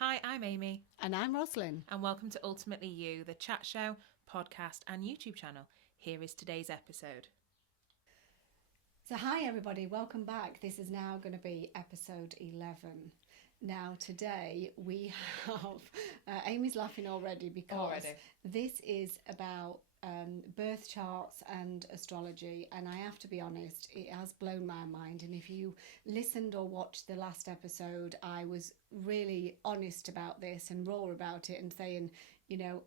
Hi, I'm Amy. And I'm Rosalind. And welcome to Ultimately You, the chat show, podcast, and YouTube channel. Here is today's episode. So, hi everybody, welcome back. This is now going to be episode 11. Now, today we have Amy's laughing already because this is about birth charts and astrology, and I have to be honest, it has blown my mind. And if you listened or watched the last episode, I was really honest about this and raw about it and saying, you know,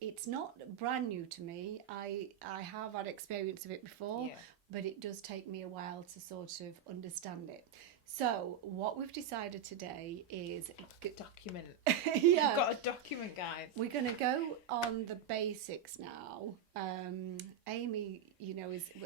it's not brand new to me. I have had experience of it before, but it does take me a while to sort of understand it. So what we've decided today is document. We've got a document, guys. We're going to go on the basics now. Amy,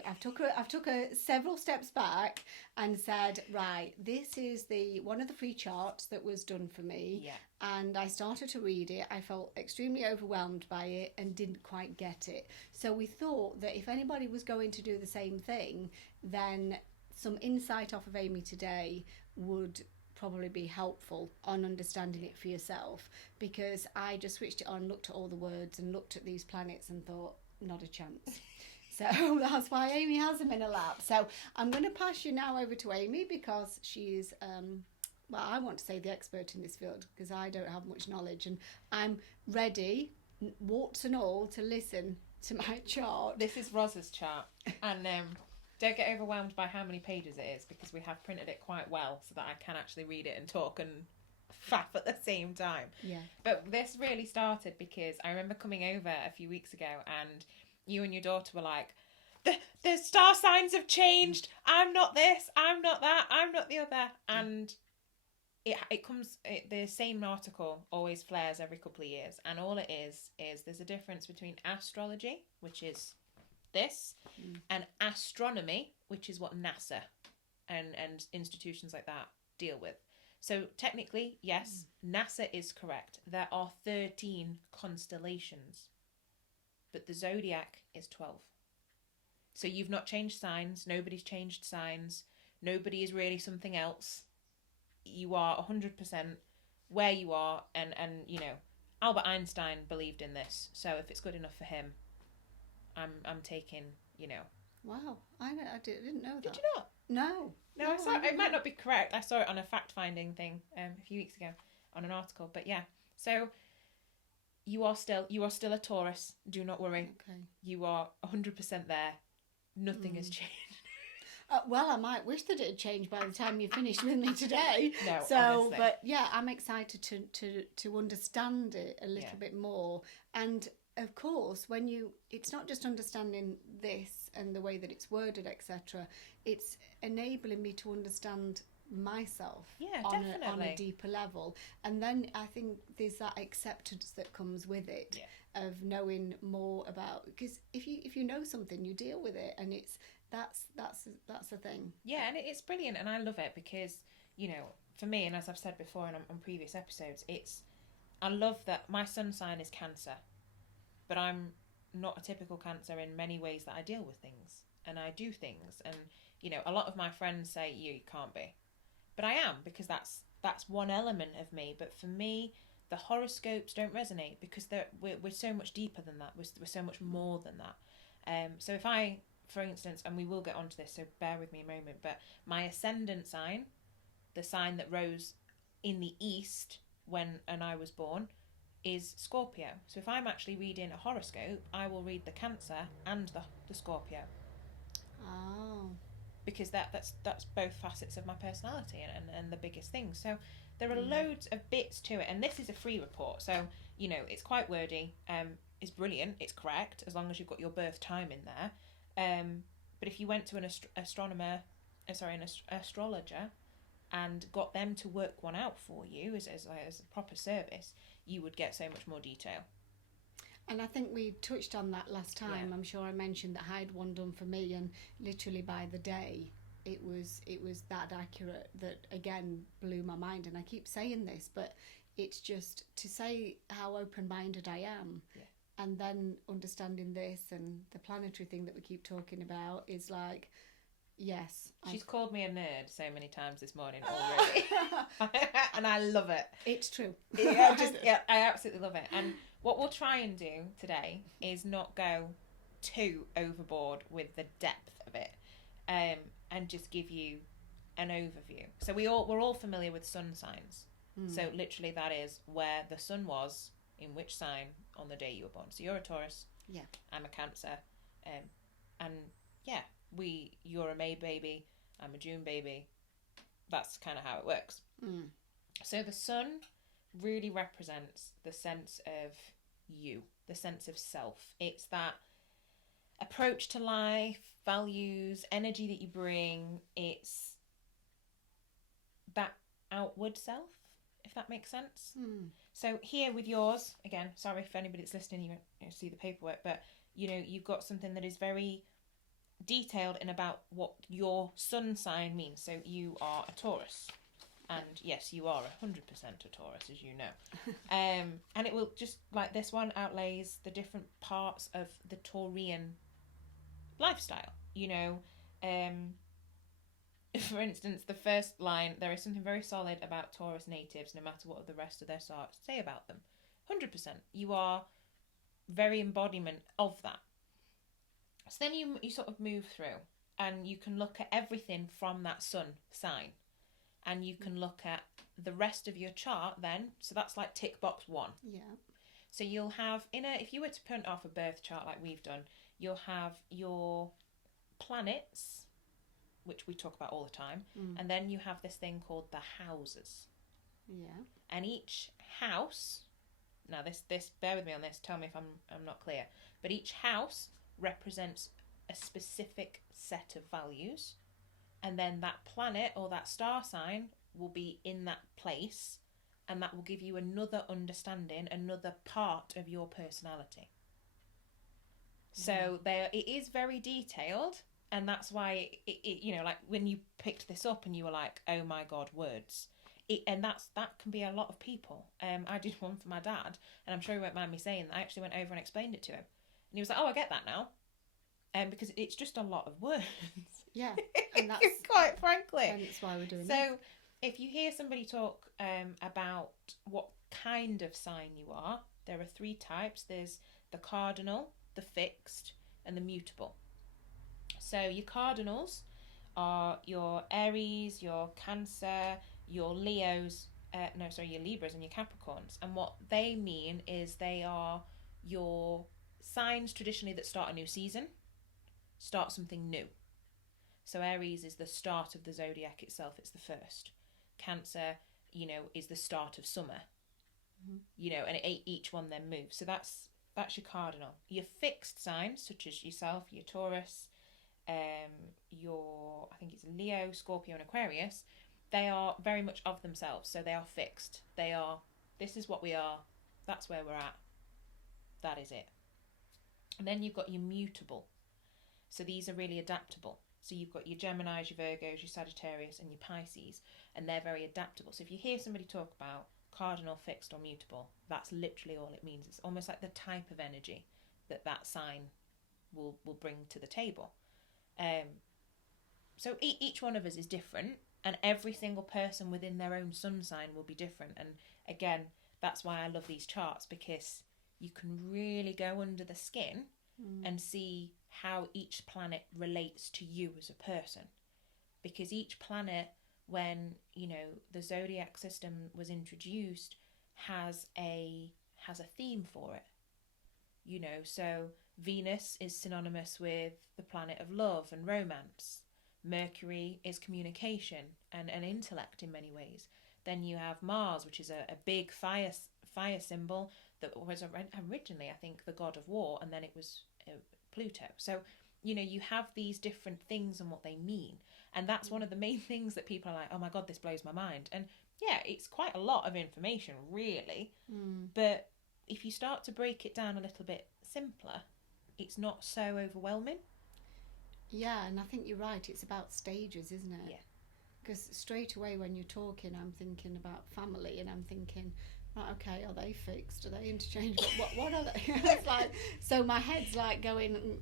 I've took her several steps back and said, right, this is one of the free charts that was done for me. Yeah. And I started to read it. I felt extremely overwhelmed by it and didn't quite get it. So we thought that if anybody was going to do the same thing, then some insight off of Amy today would probably be helpful on understanding it for yourself, because I just switched it on, looked at all the words and looked at these planets and thought, not a chance. So that's why Amy has them in her lap. So I'm going to pass you now over to Amy, because she's I want to say the expert in this field, because I don't have much knowledge, and I'm ready, warts and all, to listen to my chart. This is Rosa's chart, and don't get overwhelmed by how many pages it is, because we have printed it quite well so that I can actually read it and talk and faff at the same time. Yeah. But this really started because I remember coming over a few weeks ago and you and your daughter were like, the star signs have changed. I'm not this, I'm not that, I'm not the other. And the same article always flares every couple of years. And all it is there's a difference between astrology, which is this, and astronomy, which is what NASA and institutions like that deal with. So technically, yes, NASA is correct. There are 13 constellations, but the Zodiac is 12. So you've not changed signs. Nobody's changed signs. Nobody is really something else. You are 100% where you are, and Albert Einstein believed in this. So if it's good enough for him, I'm taking, Wow, I didn't know that. Did you not? No, I saw it. It might not be correct. I saw it on a fact-finding thing a few weeks ago on an article. But yeah, so you are still a Taurus. Do not worry. Okay. You are 100% there. Nothing has changed. Well, I might wish that it had changed by the time you finished with me today. No, so, honestly. But yeah, I'm excited to understand it a little bit more. And of course, it's not just understanding this and the way that it's worded, etc. It's enabling me to understand myself on a deeper level. And then I think there's that acceptance that comes with it, of knowing more about, because if you know something, you deal with it, and that's the thing. Yeah, and it's brilliant, and I love it because, for me, and as I've said before on previous episodes, I love that my sun sign is Cancer, but I'm not a typical Cancer in many ways, that I deal with things and I do things, and a lot of my friends say you can't be, but I am, because that's one element of me. But for me, the horoscopes don't resonate, because we're so much deeper than that. We're so much more than that. So if I, for instance, and we will get onto this, so bear with me a moment, but my ascendant sign, the sign that rose in the east when I was born, is Scorpio. So if I'm actually reading a horoscope, I will read the Cancer and the Scorpio. Oh. Because that's both facets of my personality and the biggest thing. So there are loads of bits to it, and this is a free report, so it's quite wordy. It's brilliant, it's correct as long as you've got your birth time in there. But if you went to an astrologer and got them to work one out for you as a proper service, you would get so much more detail. And I think we touched on that last time. Yeah. I'm sure I mentioned that I had one done for me, and literally by the day it was that accurate, that again blew my mind. And I keep saying this, but it's just to say how open-minded I am. Yeah. And then understanding this and the planetary thing that we keep talking about is like, Yes. She's called me a nerd so many times this morning already. And I love it. It's true. I absolutely love it. And what we'll try and do today is not go too overboard with the depth of it, and just give you an overview. So we're all familiar with sun signs. So literally that is where the sun was in which sign on the day you were born. So you're a Taurus. Yeah. I'm a Cancer. And yeah, you're a May baby, I'm a June baby. That's kind of how it works. So the sun really represents the sense of you, the sense of self. It's that approach to life, values, energy that you bring. It's that outward self, if that makes sense. So here with yours, again, sorry if anybody that's listening, you won't see the paperwork, but you've got something that is very detailed in about what your sun sign means. So you are a Taurus, and yes, you are 100% a Taurus, as you know. And it will, just like this one, outlays the different parts of the Taurian lifestyle. For instance, the first line, there is something very solid about Taurus natives, no matter what the rest of their charts say about them. 100%. You are very embodiment of that. So then you sort of move through, and you can look at everything from that sun sign, and you can look at the rest of your chart then. So that's like tick box 1. Yeah. So you'll have, if you were to print off a birth chart like we've done, you'll have your planets, which we talk about all the time, and then you have this thing called the houses. Yeah. And each house, now this bear with me on this, tell me if I'm not clear, but each house represents a specific set of values, and then that planet or that star sign will be in that place, and that will give you another understanding, another part of your personality. So it is very detailed, and that's why it like when you picked this up and you were like, oh my god, words. And that can be a lot of people. I did one for my dad, and I'm sure he won't mind me saying that I actually went over and explained it to him, and he was like, oh, I get that now. Because it's just a lot of words. Yeah, and that's quite frankly. And that's why we're doing so this. If you hear somebody talk about what kind of sign you are, there are 3 types. There's the cardinal, the fixed, and the mutable. So your cardinals are your Aries, your Cancer, your Leos, your Libras and your Capricorns. And what they mean is they are your signs traditionally that start a new season, start something new. So Aries is the start of the zodiac itself, it's the first. Cancer, is the start of summer. And each one then moves. So that's your cardinal. Your fixed signs, such as yourself, your Taurus, your, I think it's Leo, Scorpio and Aquarius, they are very much of themselves. So they are fixed. They are, this is what we are, that's where we're at, that is it. And then you've got your mutable. So these are really adaptable. So you've got your Geminis, your Virgos, your Sagittarius and your Pisces, and they're very adaptable. So if you hear somebody talk about cardinal, fixed or mutable, that's literally all it means. It's almost like the type of energy that sign will bring to the table. So each one of us is different, and every single person within their own sun sign will be different. And again, that's why I love these charts, because you can really go under the skin and see how each planet relates to you as a person. Because each planet, when the zodiac system was introduced, has a theme for it. So Venus is synonymous with the planet of love and romance. Mercury is communication and intellect in many ways. Then you have Mars, which is a big fire symbol that was originally, I think, the god of war, and then it was Pluto. So you have these different things and what they mean, and that's one of the main things that people are like, oh my god, this blows my mind. And yeah, it's quite a lot of information, really. But if you start to break it down a little bit simpler, it's not so overwhelming. Yeah, and I think you're right, it's about stages, isn't it? Yeah. Because straight away when you're talking, I'm thinking about family, and I'm thinking, right, okay, are they fixed? Are they interchangeable? What are they? It's like, so my head's like going,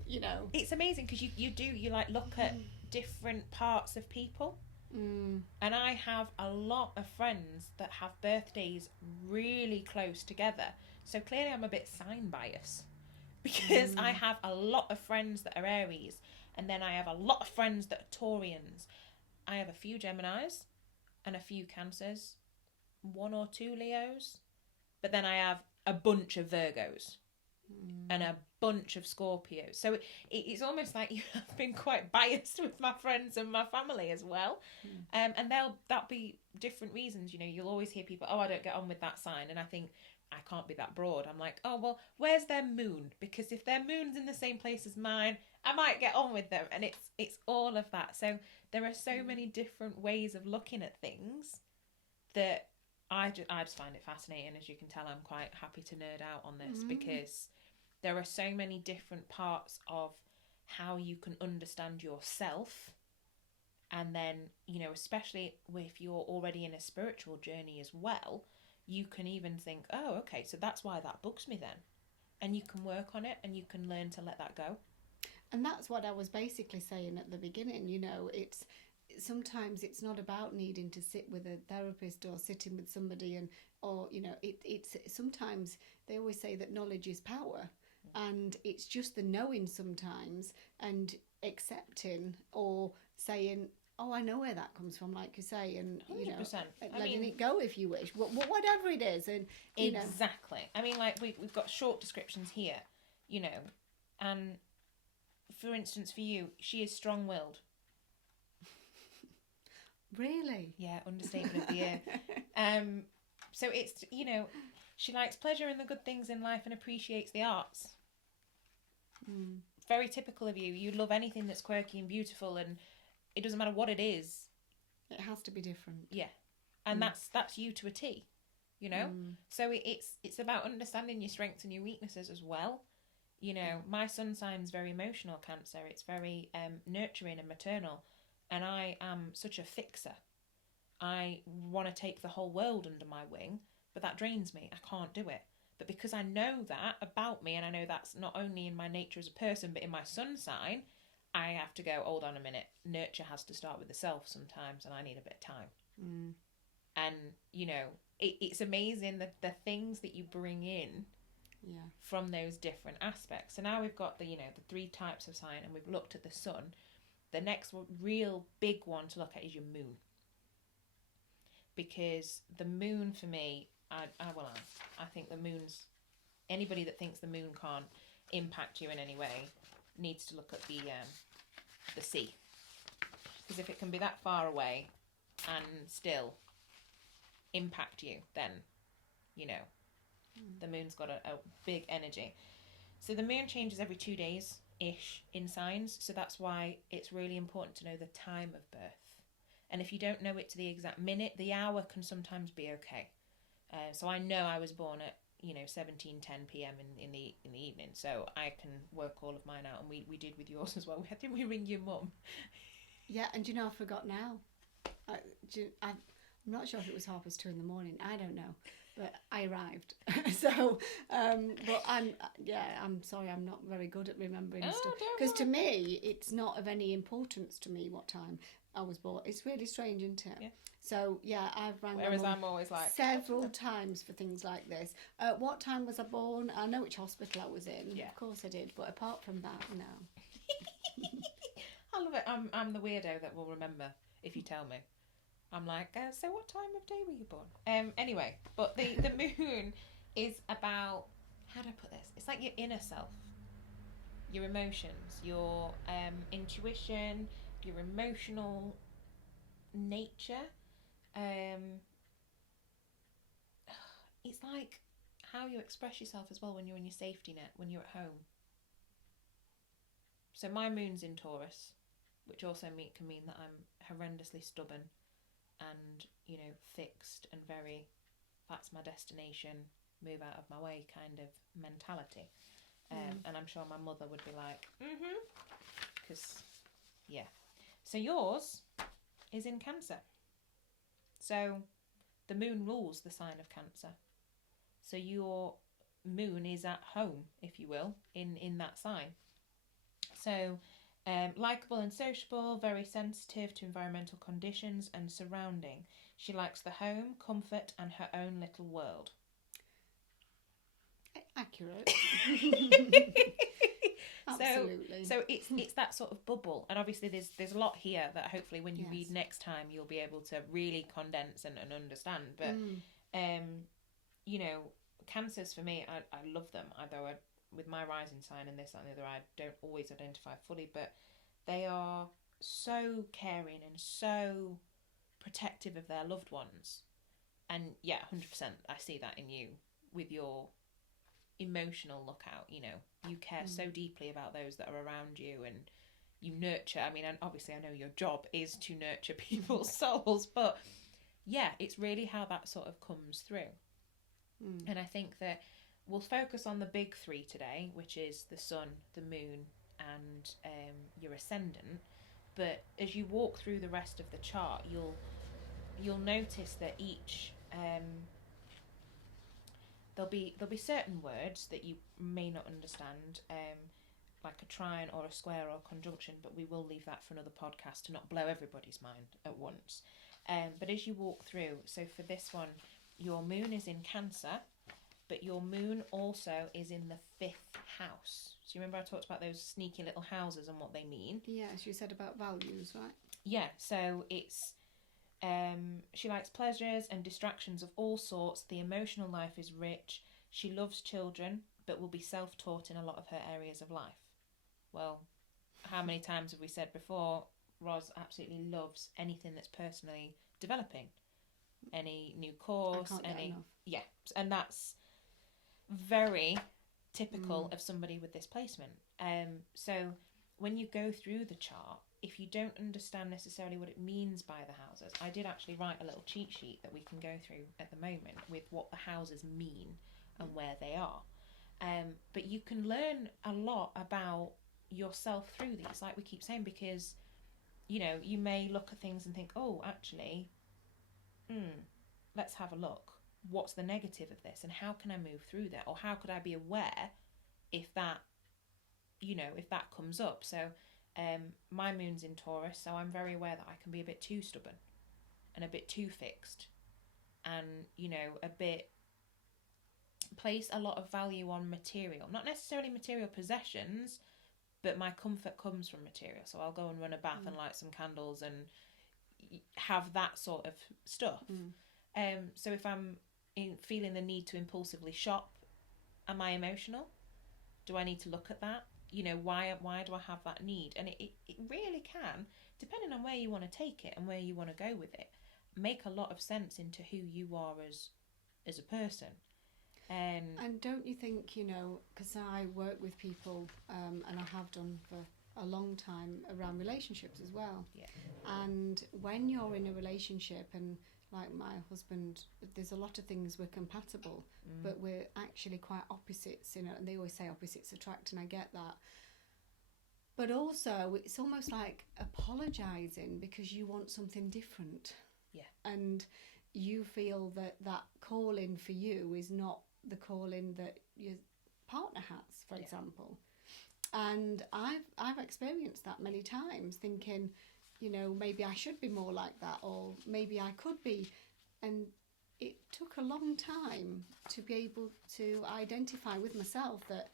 It's amazing because you like look at different parts of people. Mm. And I have a lot of friends that have birthdays really close together. So clearly I'm a bit sign biased because I have a lot of friends that are Aries, and then I have a lot of friends that are Taurians. I have a few Geminis and a few Cancers, 1 or 2 Leos, but then I have a bunch of Virgos and a bunch of Scorpios. So it's almost like you have been quite biased with my friends and my family as well. And that'll be different reasons. You know, you'll always hear people, oh, I don't get on with that sign. And I think, I can't be that broad. I'm like, oh, well, where's their moon? Because if their moon's in the same place as mine, I might get on with them. And it's all of that. So there are so many different ways of looking at things that I just find it fascinating. As you can tell, I'm quite happy to nerd out on this because there are so many different parts of how you can understand yourself. And then, you know, especially if you're already in a spiritual journey as well, you can even think, oh, okay, so that's why that bugs me then. And you can work on it and you can learn to let that go. And that's what I was basically saying at the beginning. You know, sometimes it's not about needing to sit with a therapist or sitting with somebody or you know, it's sometimes they always say that knowledge is power, and it's just the knowing sometimes and accepting or saying, oh, I know where that comes from, like you say, and you 100%. know, letting it go if you wish, whatever it is, and you exactly. know. I mean, like we've got short descriptions here, you know, and for instance, for you, she is strong-willed. Really? Yeah, understatement of the year. So it's, you know, she likes pleasure in the good things in life and appreciates the arts. Very typical of you. You love anything that's quirky and beautiful, and it doesn't matter what it is. It has to be different. Yeah. And that's you to a T, you know? So it's about understanding your strengths and your weaknesses as well. You know, my sun sign's very emotional, Cancer. It's very nurturing and maternal. And I am such a fixer. I want to take the whole world under my wing, but that drains me. I can't do it. But because I know that about me, and I know that's not only in my nature as a person, but in my sun sign, I have to go, hold on a minute, nurture has to start with the self sometimes, and I need a bit of time. And, you know, it's amazing the things that you bring in from those different aspects. So now we've got the 3 types of sign, and we've looked at the sun. The next real big one to look at is your moon. Because the moon for me, I think the moon's, anybody that thinks the moon can't impact you in any way needs to look at the sea. Because if it can be that far away and still impact you, then, you know, the moon's got a big energy. So the moon changes every 2 days-ish in signs. So that's why it's really important to know the time of birth. And if you don't know it to the exact minute, the hour can sometimes be okay. So I know I was born at 17:10 p.m. in the evening, so I can work all of mine out, and we did with yours as well. Didn't we ring your mum? Yeah, and do you know, I forgot now. I'm not sure if it was 2:30 in the morning. I don't know, but I arrived. So, but I'm sorry, I'm not very good at remembering stuff. Because to me, it's not of any importance to me what time I was born. It's really strange, isn't it? Yeah. So I've rang. Whereas I'm always like several times for things like this. What time was I born? I know which hospital I was in. Yeah. Of course I did. But apart from that, no. I love it. I'm the weirdo that will remember if you tell me. I'm like, so what time of day were you born? Anyway, but the moon is about, how do I put this? It's like your inner self, your emotions, your intuition, your emotional nature. It's like how you express yourself as well when you're in your safety net, when you're at home. So my moon's in Taurus, which also can mean that I'm horrendously stubborn and, fixed and very, that's my destination, move out of my way kind of mentality. And I'm sure my mother would be like, because, yeah. So yours is in Cancer. So the moon rules the sign of Cancer. So your moon is at home, if you will, in that sign. So Likeable and sociable, very sensitive to environmental conditions and surrounding. She likes the home, comfort, and her own little world. Accurate. Absolutely. So it's that sort of bubble, and obviously there's a lot here that hopefully when you read next time you'll be able to really condense and understand. But you know, cancers for me, I love them. Although with my rising sign and this and the other, I don't always identify fully, but they are so caring and so protective of their loved ones. And yeah, 100%, I see that in you with your emotional lookout. You know, you care so deeply about those that are around you, and you nurture. I mean, and obviously I know your job is to nurture people's souls, but yeah, it's really how that sort of comes through. And I think that we'll focus on the big three today, which is the sun, the moon, and your ascendant. But as you walk through the rest of the chart, you'll notice that each there'll be certain words that you may not understand, like a trine or a square or a conjunction. But we will leave that for another podcast to not blow everybody's mind at once. But as you walk through, so for this one, your moon is in Cancer, but your moon also is in the 5th house. So you remember I talked about those sneaky little houses and what they mean? Yes, you said about values, right? Yeah, so it's she likes pleasures and distractions of all sorts. The emotional life is rich. She loves children, but will be self-taught in a lot of her areas of life. Well, how many times have we said before, Ros absolutely loves anything that's personally developing. Any new course, yeah, and that's very typical of somebody with this placement. So when you go through the chart, if you don't understand necessarily what it means by the houses, I did actually write a little cheat sheet that we can go through at the moment with what the houses mean and where they are. But you can learn a lot about yourself through these, like we keep saying, because you know, you may look at things and think, oh, actually, let's have a look. What's the negative of this, and how can I move through that, or how could I be aware if that, you know, if that comes up? So my moon's in Taurus, so I'm very aware that I can be a bit too stubborn and a bit too fixed, and you know, a bit place a lot of value on material, not necessarily material possessions, but my comfort comes from material. So I'll go and run a bath and light some candles and have that sort of stuff. So if I'm feeling the need to impulsively shop, am I emotional? Do I need to look at that? You know, why do I have that need? And it really can, depending on where you want to take it and where you want to go with it, make a lot of sense into who you are as a person. And don't you think, you know, because I work with people, and I have done for a long time around relationships as well. Yeah. And when you're in a relationship, and like my husband, there's a lot of things we're compatible, but we're actually quite opposites, you know, and they always say opposites attract, and I get that. But also, it's almost like apologising because you want something different. Yeah. And you feel that calling for you is not the calling that your partner has, for example. And I've experienced that many times, thinking, you know, maybe I should be more like that, or maybe I could be. And it took a long time to be able to identify with myself that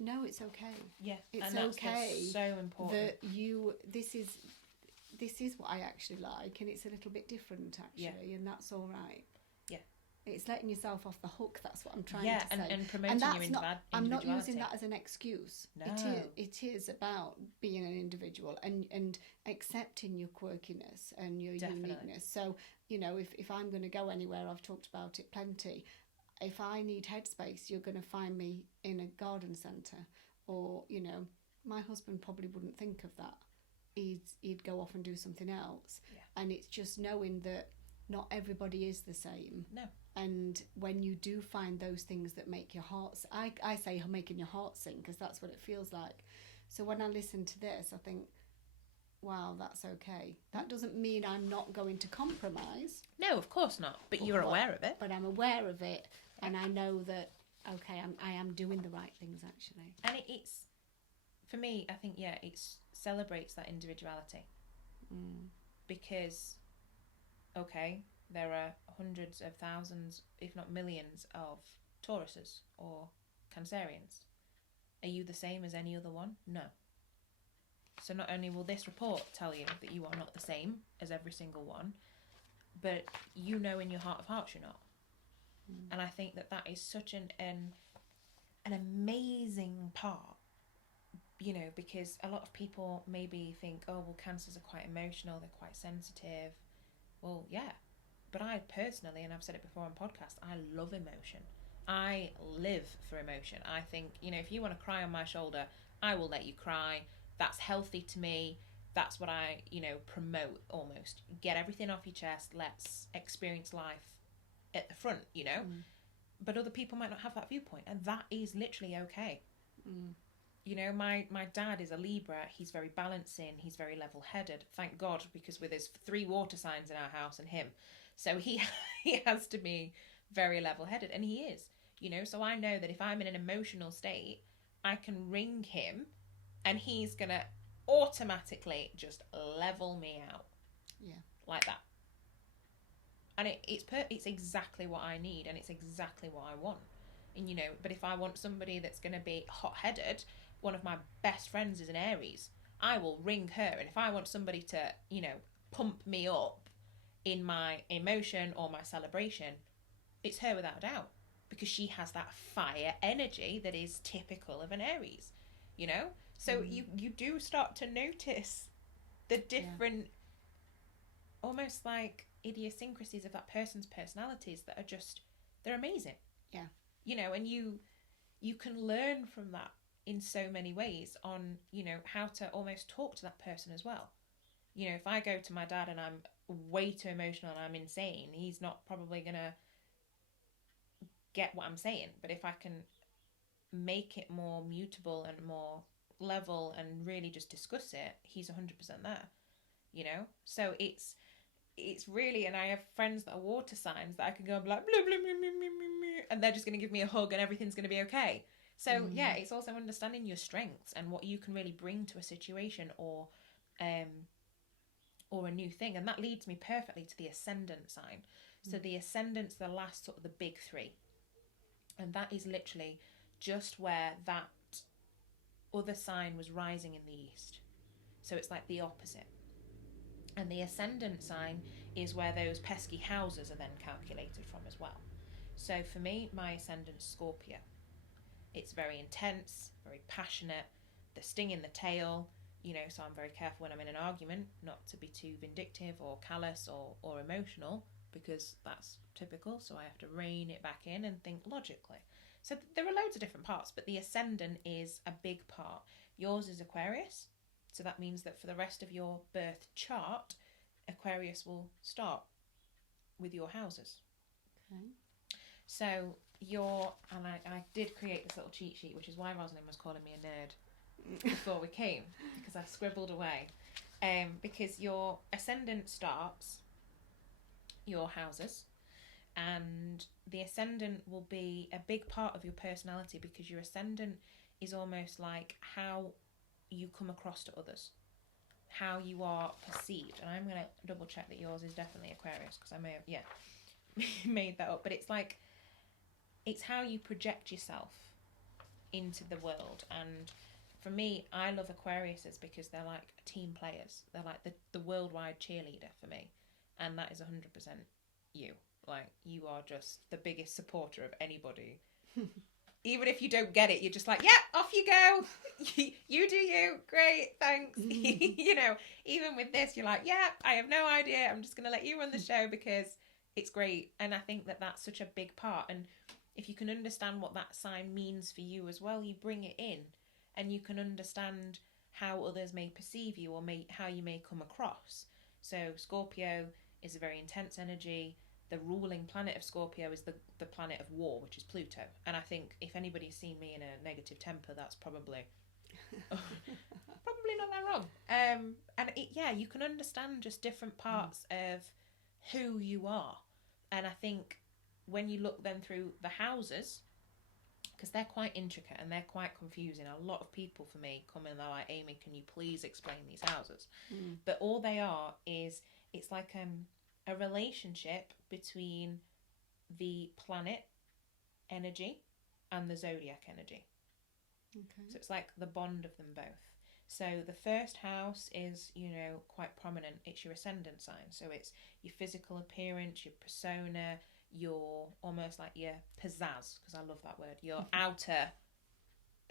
no, it's okay. Yeah, it's and that's okay. So important that this is what I actually like, and it's a little bit different actually, and that's all right. Yeah. It's letting yourself off the hook. That's what I'm trying to say. And promoting your individuality. I'm not using that as an excuse. No. It is about being an individual and accepting your quirkiness and your uniqueness. So, you know, if I'm going to go anywhere, I've talked about it plenty. If I need headspace, you're going to find me in a garden centre, or, you know, my husband probably wouldn't think of that. He'd go off and do something else. Yeah. And it's just knowing that not everybody is the same. No. And when you do find those things that make your heart, I say making your heart sing, because that's what it feels like. So when I listen to this, I think, wow, that's okay. That doesn't mean I'm not going to compromise. No, of course not. But you're aware of it. But I'm aware of it, and I know that, okay, I am doing the right things, actually. And it's, for me, I think, yeah, it celebrates that individuality. Because, okay, there are hundreds of thousands, if not millions, of Tauruses or Cancerians. Are you the same as any other one? No. So not only will this report tell you that you are not the same as every single one, but you know in your heart of hearts you're not. And I think that is such an amazing part, you know, because a lot of people maybe think, oh, well, cancers are quite emotional, they're quite sensitive. Well, yeah, but I personally, and I've said it before on podcasts, I love emotion. I live for emotion. I think, you know, if you want to cry on my shoulder, I will let you cry. That's healthy to me. That's what I, you know, promote almost. Get everything off your chest. Let's experience life at the front, you know. But other people might not have that viewpoint, and that is literally okay. You know, my dad is a Libra. He's very balancing. He's very level-headed. Thank God, because with his 3 water signs in our house and him, so he has to be very level-headed, and he is. You know, so I know that if I'm in an emotional state, I can ring him, and he's gonna automatically just level me out. Yeah, like that. And it's exactly what I need, and it's exactly what I want. And you know, but if I want somebody that's going to be hot-headed, one of my best friends is an Aries, I will ring her. And if I want somebody to, you know, pump me up in my emotion or my celebration, it's her without a doubt, because she has that fire energy that is typical of an Aries, you know. So you do start to notice the different, almost like idiosyncrasies of that person's personalities that are just, they're amazing. Yeah. You know, and you can learn from that in so many ways on, you know, how to almost talk to that person as well. You know, if I go to my dad and I'm way too emotional and I'm insane, he's not probably going to get what I'm saying. But if I can make it more mutable and more level and really just discuss it, he's 100% there, you know. So it's really, and I have friends that are water signs that I can go and be like blah, blah, blah, blah, blah, blah, and they're just going to give me a hug and everything's going to be okay. So yeah, it's also understanding your strengths and what you can really bring to a situation or a new thing. And that leads me perfectly to the ascendant sign. So the ascendant's the last sort of the big 3, and that is literally just where that other sign was rising in the east. So it's like the opposite. And the ascendant sign is where those pesky houses are then calculated from as well. So for me, my ascendant's Scorpio. It's very intense, very passionate, the sting in the tail, you know, so I'm very careful when I'm in an argument not to be too vindictive or callous or emotional, because that's typical, so I have to rein it back in and think logically. So there are loads of different parts, but the ascendant is a big part. Yours is Aquarius, so that means that for the rest of your birth chart, Aquarius will start with your houses. Okay. So and I did create this little cheat sheet, which is why Rosalind was calling me a nerd before we came, because I scribbled away. Because your ascendant starts your houses, and the ascendant will be a big part of your personality, because your ascendant is almost like how you come across to others, how you are perceived. And I'm going to double check that yours is definitely Aquarius, because I may have made that up, but it's like, it's how you project yourself into the world. And for me, I love Aquariuses because they're like team players. They're like the worldwide cheerleader for me, and that is 100% you. Like, you are just the biggest supporter of anybody. Even if you don't get it, you're just like, yeah, off you go. You do you. Great, thanks. You know, even with this, you're like, yeah, I have no idea. I'm just going to let you run the show because it's great. And I think that that's such a big part. And if you can understand what that sign means for you as well, you bring it in, and you can understand how others may perceive you, or how you may come across. So Scorpio is a very intense energy. The ruling planet of Scorpio is the planet of war, which is Pluto. And I think if anybody's seen me in a negative temper, that's probably not that wrong. And you can understand just different parts of who you are. And I think when you look then through the houses, because they're quite intricate and they're quite confusing. A lot of people, for me, come in and they're like, Amy, can you please explain these houses? But all they are is, it's like a relationship between the planet energy and the zodiac energy. Okay. So it's like the bond of them both. So the first house is, you know, quite prominent. It's your ascendant sign. So it's your physical appearance, your persona, your almost like your pizzazz, because I love that word, your outer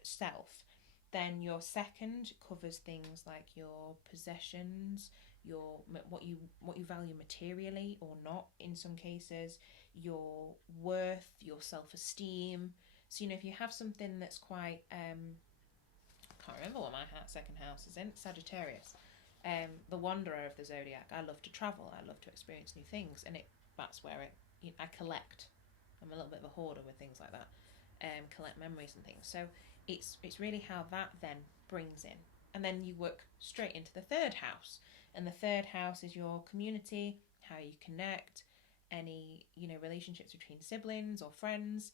self. Then your second covers things like your possessions, your what you value materially or not in some cases, your worth, your self-esteem. So, you know, if you have something that's quite I can't remember what my second house is in, Sagittarius, the wanderer of the zodiac. I love to travel, I love to experience new things, and that's where I collect. I'm a little bit of a hoarder with things like that, collect memories and things. So it's really how that then brings in, and then you work straight into the third house, and the third house is your community, how you connect, any, you know, relationships between siblings or friends.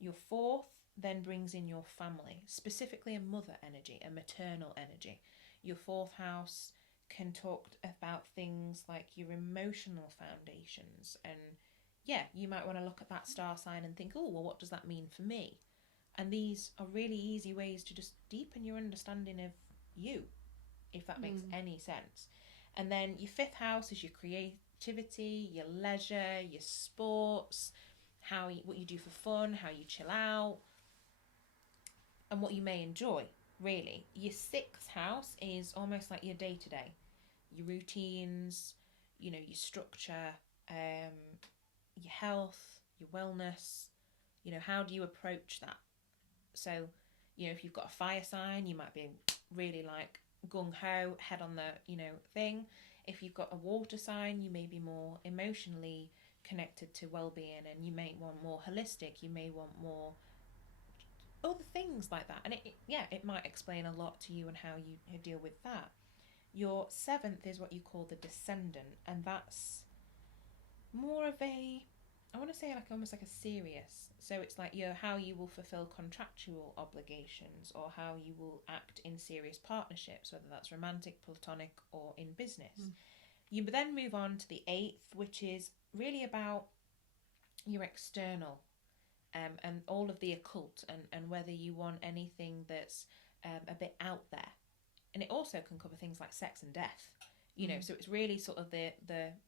Your fourth then brings in your family, specifically a mother energy, a maternal energy. Your fourth house can talk about things like your emotional foundations, and yeah, you might want to look at that star sign and think, oh, well, what does that mean for me? And these are really easy ways to just deepen your understanding of you, if that makes any sense. And then your fifth house is your creativity, your leisure, your sports, what you do for fun, how you chill out, and what you may enjoy, really. Your sixth house is almost like your day-to-day, your routines, you know, your structure, your health, your wellness, you know, how do you approach that? So, you know, if you've got a fire sign, you might be really like gung-ho, head on the, you know, thing. If you've got a water sign, you may be more emotionally connected to well-being, and you may want more holistic, you may want more other things like that. And it might explain a lot to you and how you deal with that. Your seventh is what you call the descendant, and that's more of I want to say like almost like a serious. So it's like how you will fulfill contractual obligations, or how you will act in serious partnerships, whether that's romantic, platonic, or in business. You then move on to the eighth, which is really about your external, and all of the occult, and whether you want anything that's a bit out there. And it also can cover things like sex and death. You know, so it's really sort of the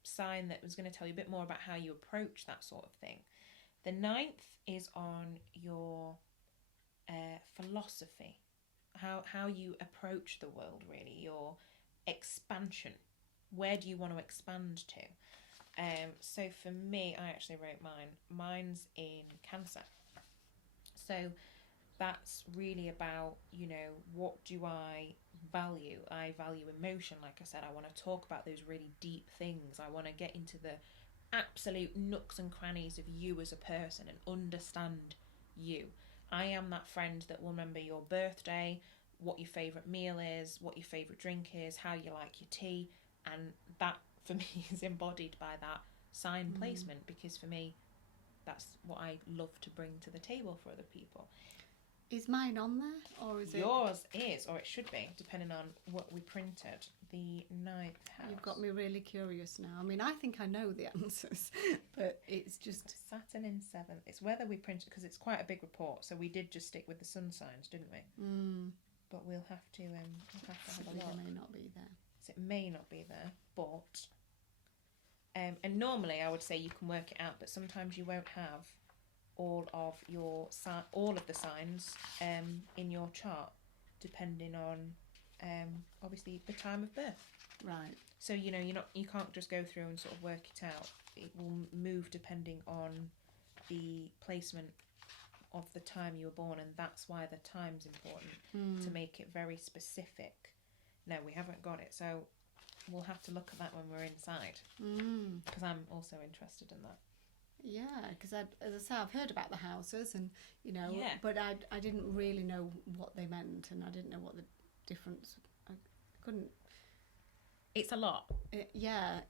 sign that was going to tell you a bit more about how you approach that sort of thing. The ninth is on your philosophy, how you approach the world, really, your expansion. Where do you want to expand to? So for me, I actually wrote mine. Mine's in Cancer. So that's really about, you know, what do I value? I value emotion, like I said. I want to talk about those really deep things. I want to get into the absolute nooks and crannies of you as a person and understand you. I am that friend that will remember your birthday, what your favourite meal is, what your favourite drink is, how you like your tea, and that for me is embodied by that sign placement, because for me that's what I love to bring to the table for other people. Is mine on there, or is yours is, or it should be, depending on what we printed. The ninth house. You've got me really curious now. I mean, I think I know the answers, but it's just Saturn in seventh. It's whether we printed, because it's quite a big report, so we did just stick with the sun signs, didn't we? But we'll have to have a look. It may not be there. So it may not be there, but and normally I would say you can work it out, but sometimes you won't have all of the signs in your chart, depending on obviously the time of birth. Right. So you can't just go through and sort of work it out. It will move depending on the placement of the time you were born, and that's why the time's important, to make it very specific. No, we haven't got it, so we'll have to look at that when we're inside, because I'm also interested in that. Yeah, because as I say, I've heard about the houses, and but I didn't really know what they meant, and I didn't know what the difference. I couldn't. It's a lot. Yeah.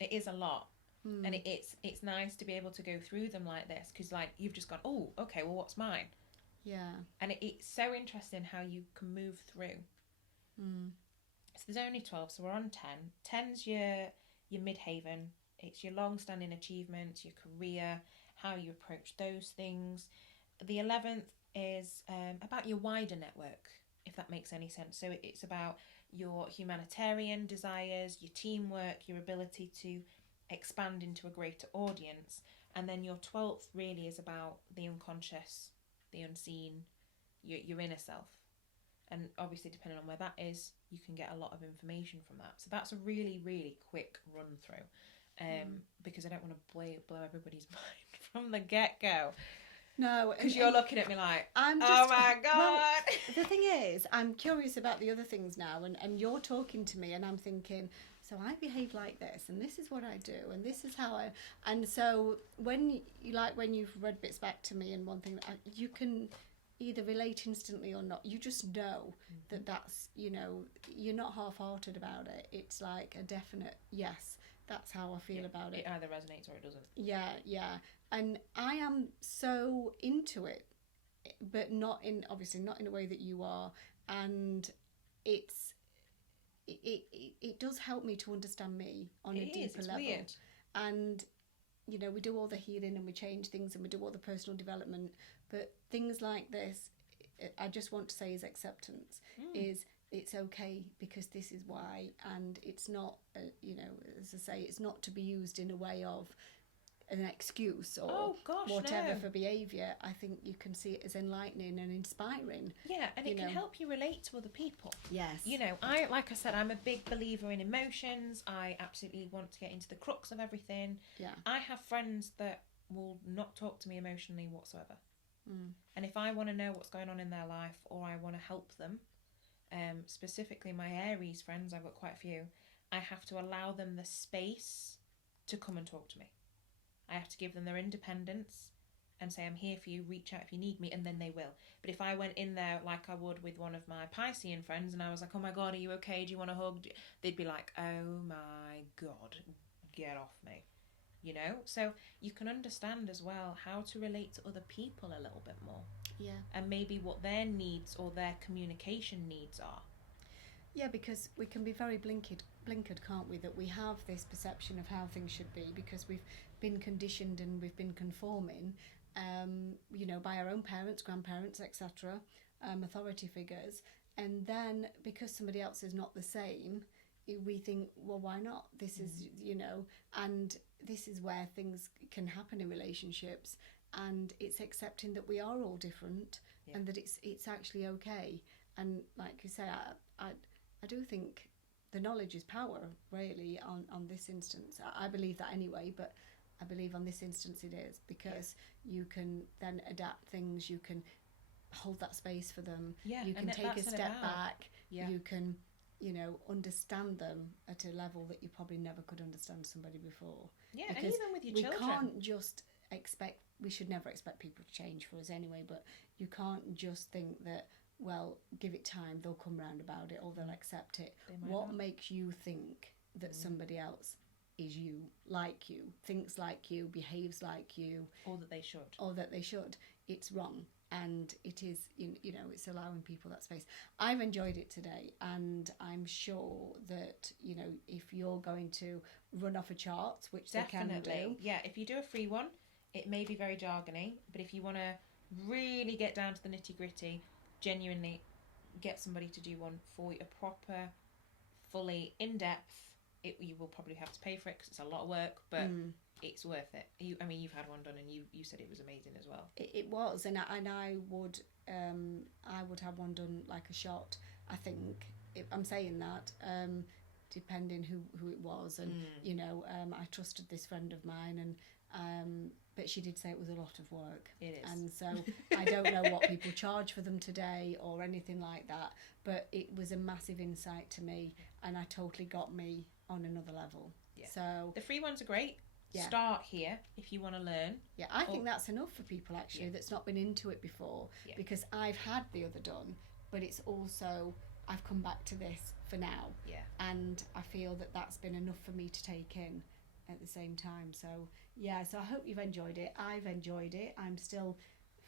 It is a lot, and it's nice to be able to go through them like this, because like you've just gone, oh, okay, well, what's mine? Yeah. And it's so interesting how you can move through. So there's only 12, so we're on 10. 10's your midhaven. It's your long-standing achievements, your career, how you approach those things. The 11th is about your wider network, if that makes any sense. So it's about your humanitarian desires, your teamwork, your ability to expand into a greater audience. And then your 12th really is about the unconscious, the unseen, your inner self. And obviously, depending on where that is, you can get a lot of information from that. So that's a really, really quick run through, because I don't want to blow everybody's mind from the get-go. No, because you're looking at me like, oh my God. Well, the thing is, I'm curious about the other things now, and you're talking to me, and I'm thinking, so I behave like this, and this is what I do, and this is how I. And so when you've read bits back to me, and one thing that you can either relate instantly or not, you just know that that's, you're not half-hearted about it. It's like a definite yes. That's how I feel about it. It either resonates or it doesn't. Yeah. And I am so into it, but obviously not in a way that you are. And it does help me to understand me on a deeper level. Weird. And we do all the healing and we change things and we do all the personal development, but things like this, I just want to say, is acceptance. Is it's okay because this is why, and it's not, as I say, it's not to be used in a way of an excuse or whatever for behaviour. I think you can see it as enlightening and inspiring. Yeah, and it can help you relate to other people. Yes. Like I said, I'm a big believer in emotions. I absolutely want to get into the crux of everything. Yeah. I have friends that will not talk to me emotionally whatsoever. And if I want to know what's going on in their life, or I want to help them, specifically my Aries friends, I've got quite a few, I have to allow them the space to come and talk to me. I have to give them their independence and say, I'm here for you, reach out if you need me, and then they will. But if I went in there like I would with one of my Piscean friends and I was like, oh my God, are you okay? Do you want a hug? They'd be like, oh my God, get off me. So you can understand as well how to relate to other people a little bit more. Yeah. And maybe what their needs or their communication needs are. Yeah, because we can be very blinkered, can't we? That we have this perception of how things should be because we've been conditioned and we've been conforming, by our own parents, grandparents, etc., authority figures. And then because somebody else is not the same, we think, well, why not? This is, and this is where things can happen in relationships. And it's accepting that we are all different and that it's actually okay. And like you say, I do think the knowledge is power, really, on this instance. I believe that anyway, but I believe on this instance it is, because you can then adapt things, you can hold that space for them, you can take a step back, you can, understand them at a level that you probably never could understand somebody before. Yeah, because and even with your children. We can't just we should never expect people to change for us anyway, but you can't just think that, well, give it time, they'll come round about it or they'll accept it. What makes you think that somebody else is you, like you, thinks like you, behaves like you, or that they should? It's wrong. And it is, it's allowing people that space. I've enjoyed it today, and I'm sure that, if you're going to run off a chart, which Definitely. They can do. Yeah, if you do a free one, it may be very jargony, but if you want to really get down to the nitty-gritty, genuinely get somebody to do one for you, a proper, fully in-depth, you will probably have to pay for it because it's a lot of work, but it's worth it. You've had one done and you said it was amazing as well. It was, and I would have one done like a shot, I think. I'm saying that, depending who it was, and I trusted this friend of mine, and but she did say it was a lot of work. It is. And so I don't know what people charge for them today or anything like that, but it was a massive insight to me, and I totally got me on another level. Yeah. So the free ones are great. Yeah. Start here if you want to learn. Yeah, I think that's enough for people actually that's not been into it before, because I've had the other done, but it's also I've come back to this for now. Yeah. And I feel that that's been enough for me to take in at the same time. So I hope you've enjoyed it. I've enjoyed it. I'm still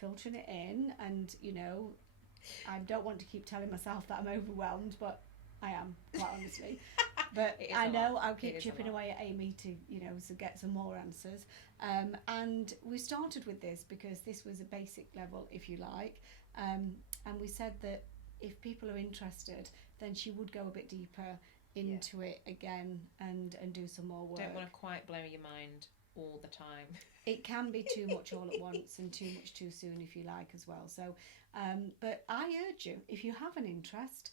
filtering it in, and you know, I don't want to keep telling myself that I'm overwhelmed, but I am, quite honestly. But I know I'll keep chipping away at Amy to, you know, to get some more answers. And we started with this because this was a basic level, if you like. And we said that if people are interested, then she would go a bit deeper into it again and do some more work. Don't want to quite blow your mind all the time. It can be too much all at once and too much too soon, if you like, as well. So, but I urge you, if you have an interest,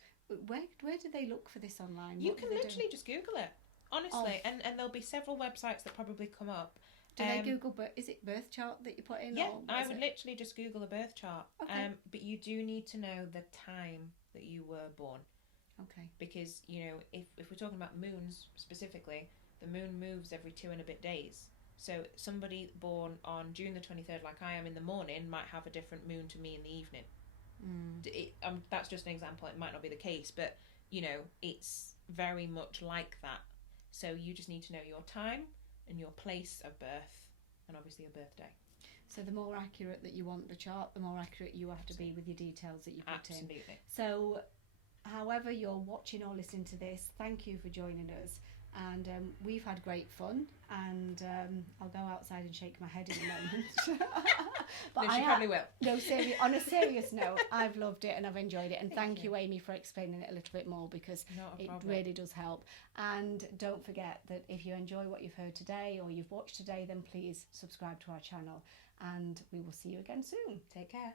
where do they look for this online? You can literally just Google it, honestly, and there'll be several websites that probably come up. Do they Google, but is it birth chart that you put in? Yeah, I would literally just Google a birth chart. Okay. But you do need to know the time that you were born. Okay. Because, you know, if we're talking about moons specifically, the moon moves every 2 and a bit days. So somebody born on June the 23rd, like I am in the morning, might have a different moon to me in the evening. That's just an example. It might not be the case, but, you know, it's very much like that. So you just need to know your time and your place of birth, and obviously your birthday. So the more accurate that you want the chart, the more accurate you have to be with your details that you put in. Absolutely. So however you're watching or listening to this, thank you for joining us. And we've had great fun, and I'll go outside and shake my head in a moment. But no, she probably will. No, on a serious note, I've loved it and I've enjoyed it, and thank you, Amy, for explaining it a little bit more, because it really does help. And don't forget that if you enjoy what you've heard today or you've watched today, then please subscribe to our channel, and we will see you again soon. Take care.